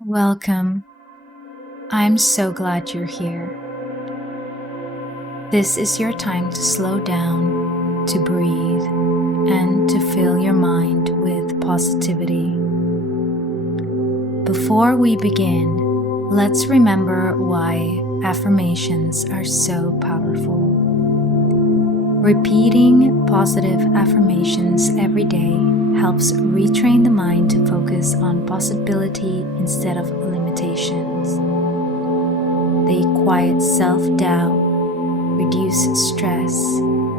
Welcome. I'm so glad you're here. This is your time to slow down, to breathe, and to fill your mind with positivity. Before we begin, let's remember why affirmations are so powerful. Repeating positive affirmations every day helps retrain the mind to focus on possibility instead of limitations. They quiet self-doubt, reduce stress,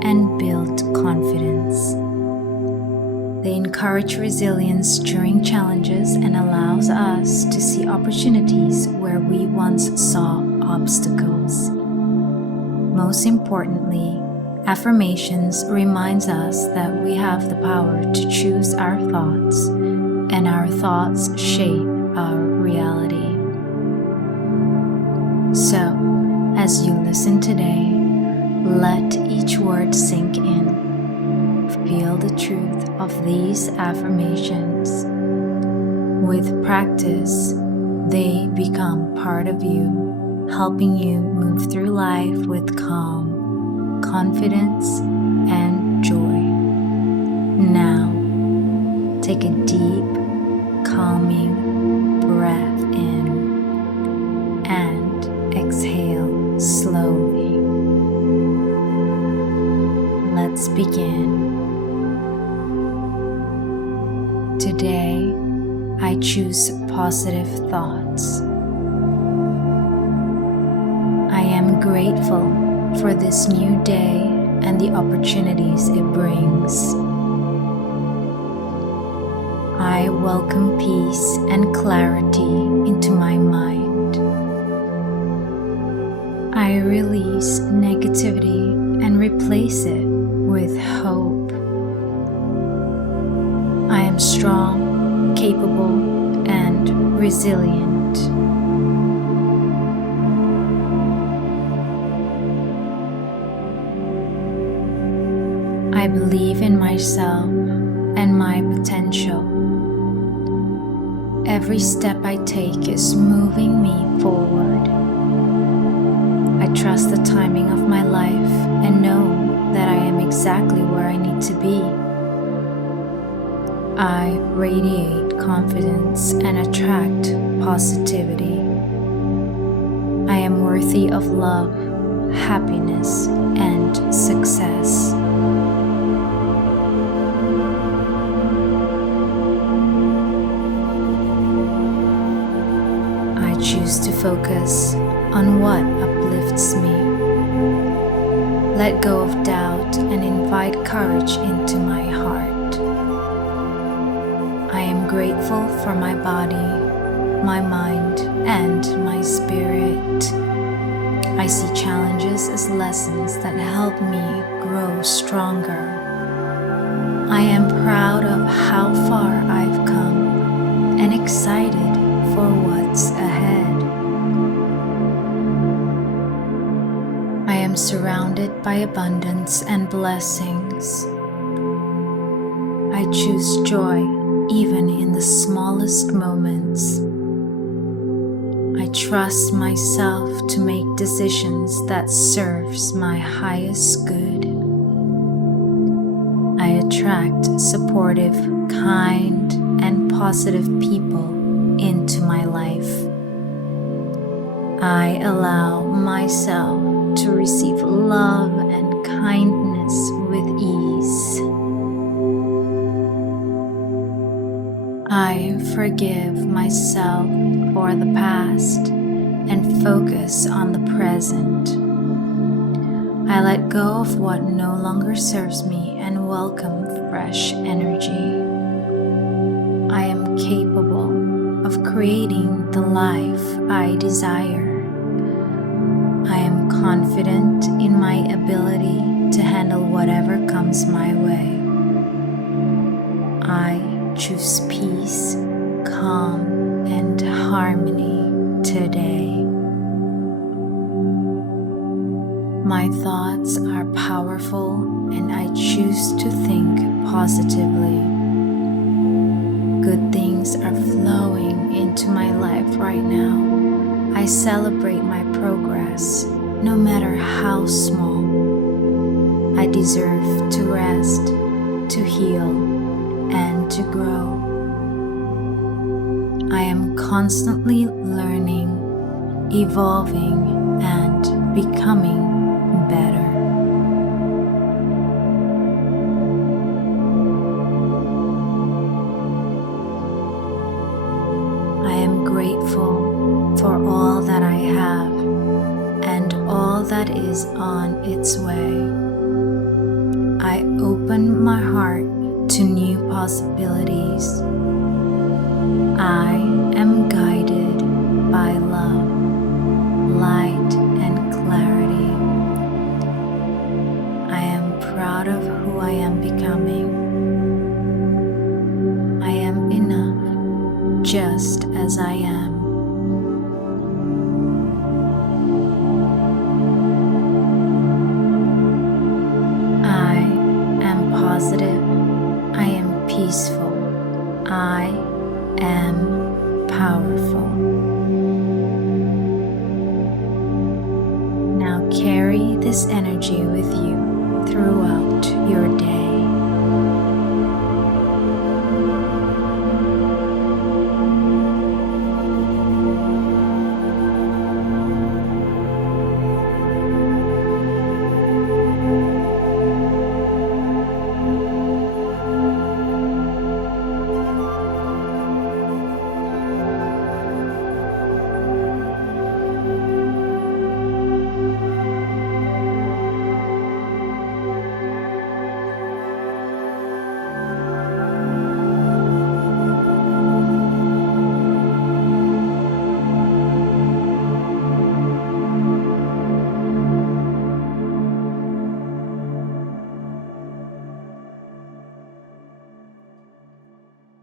and build confidence. They encourage resilience during challenges and allows us to see opportunities where we once saw obstacles. Most importantly, affirmations reminds us that we have the power to choose our thoughts, and our thoughts shape our reality. So, as you listen today, let each word sink in. Feel the truth of these affirmations. With practice, they become part of you, helping you move through life with calm, confidence, and joy. Now, take a deep, calming breath in and exhale slowly. Let's begin. Today, I choose positive thoughts. I am grateful for this new day and the opportunities it brings. I welcome peace and clarity into my mind. I release negativity and replace it with hope. I am strong, capable, and resilient. I believe in myself and my potential. Every step I take is moving me forward. I trust the timing of my life and know that I am exactly where I need to be. I radiate confidence and attract positivity. I am worthy of love, happiness, and success. I choose to focus on what uplifts me. Let go of doubt and invite courage into my heart. I am grateful for my body, my mind, and my spirit. I see challenges as lessons that help me grow stronger. I am proud of how far I've come and excited for what's ahead. I am surrounded by abundance and blessings. I choose joy even in the smallest moments. I trust myself to make decisions that serves my highest good. I attract supportive, kind, and positive people into my life. I allow myself to receive love and kindness with ease. I forgive myself for the past and focus on the present. I let go of what no longer serves me and welcome fresh energy. I am capable of creating the life I desire. I am confident in my ability to handle whatever comes my way. I choose peace, calm, and harmony today. My thoughts are powerful and I choose to think positively. Good things are flowing into my life right now, I celebrate my progress, no matter how small. I deserve to rest, to heal, and to grow. I am constantly learning, evolving, and becoming better. I am grateful for all that I have and all that is on its way. I open my heart to new possibilities. I am guided by love, light, and clarity. I am proud of who I am becoming. I am enough just as I am. I am positive. I am peaceful. I am powerful. Now carry this energy with you.